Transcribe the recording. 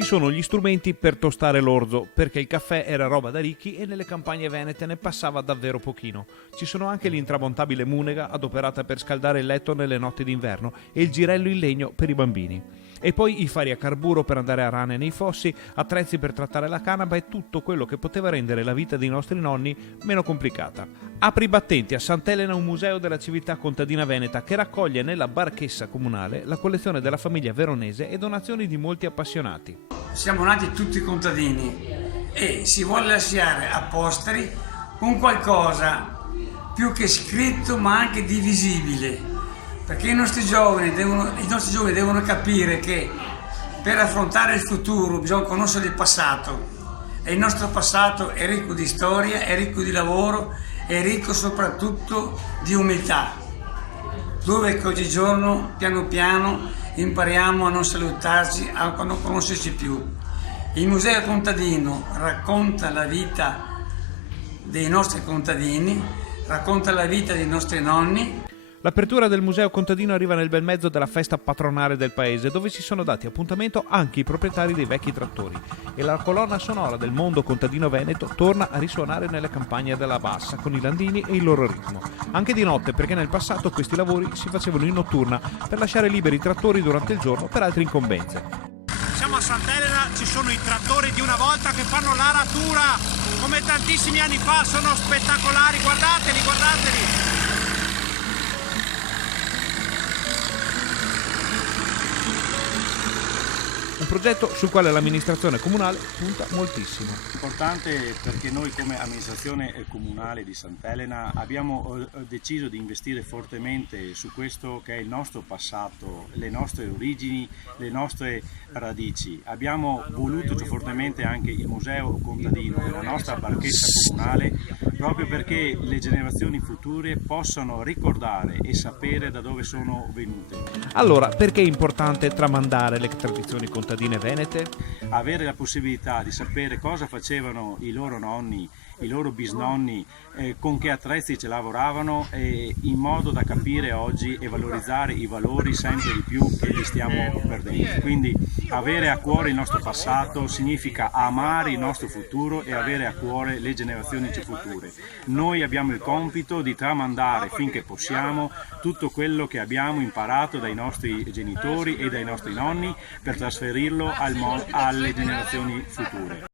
Ci sono gli strumenti per tostare l'orzo, perché il caffè era roba da ricchi e nelle campagne venete ne passava davvero pochino. Ci sono anche l'intramontabile munega adoperata per scaldare il letto nelle notti d'inverno e il girello in legno per i bambini. E poi i fari a carburo per andare a rane nei fossi, attrezzi per trattare la canapa e tutto quello che poteva rendere la vita dei nostri nonni meno complicata. Apre i battenti a Sant'Elena un museo della civiltà contadina veneta che raccoglie nella barchessa comunale la collezione della famiglia veronese e donazioni di molti appassionati. Siamo nati tutti contadini e si vuole lasciare a posteri un qualcosa più che scritto ma anche di visibile. Perché i nostri giovani devono capire che per affrontare il futuro bisogna conoscere il passato e il nostro passato è ricco di storia, è ricco di lavoro, è ricco soprattutto di umiltà, dove oggigiorno piano piano impariamo a non salutarci, a non conoscerci più. Il Museo Contadino racconta la vita dei nostri contadini, racconta la vita dei nostri nonni. L'apertura del Museo Contadino arriva nel bel mezzo della festa patronale del paese, dove si sono dati appuntamento anche i proprietari dei vecchi trattori, e la colonna sonora del mondo contadino veneto torna a risuonare nelle campagne della Bassa con i landini e il loro ritmo. Anche di notte, perché nel passato questi lavori si facevano in notturna per lasciare liberi i trattori durante il giorno per altre incombenze. Siamo a Sant'Elena, ci sono i trattori di una volta che fanno l'aratura, come tantissimi anni fa, sono spettacolari, guardateli, guardateli! Un progetto sul quale l'amministrazione comunale punta moltissimo. Importante perché noi come amministrazione comunale di Sant'Elena abbiamo deciso di investire fortemente su questo che è il nostro passato, le nostre origini, le nostre radici. Abbiamo voluto fortemente anche il Museo Contadino e la nostra barchessa comunale proprio perché le generazioni future possano ricordare e sapere da dove sono venute. Allora, perché è importante tramandare le tradizioni contadine venete? Avere la possibilità di sapere cosa facevano i loro nonni, i loro bisnonni, con che attrezzi ci lavoravano, in modo da capire oggi e valorizzare i valori sempre di più che li stiamo perdendo. Quindi avere a cuore il nostro passato significa amare il nostro futuro e avere a cuore le generazioni future. Noi abbiamo il compito di tramandare finché possiamo tutto quello che abbiamo imparato dai nostri genitori e dai nostri nonni per trasferirlo alle generazioni future.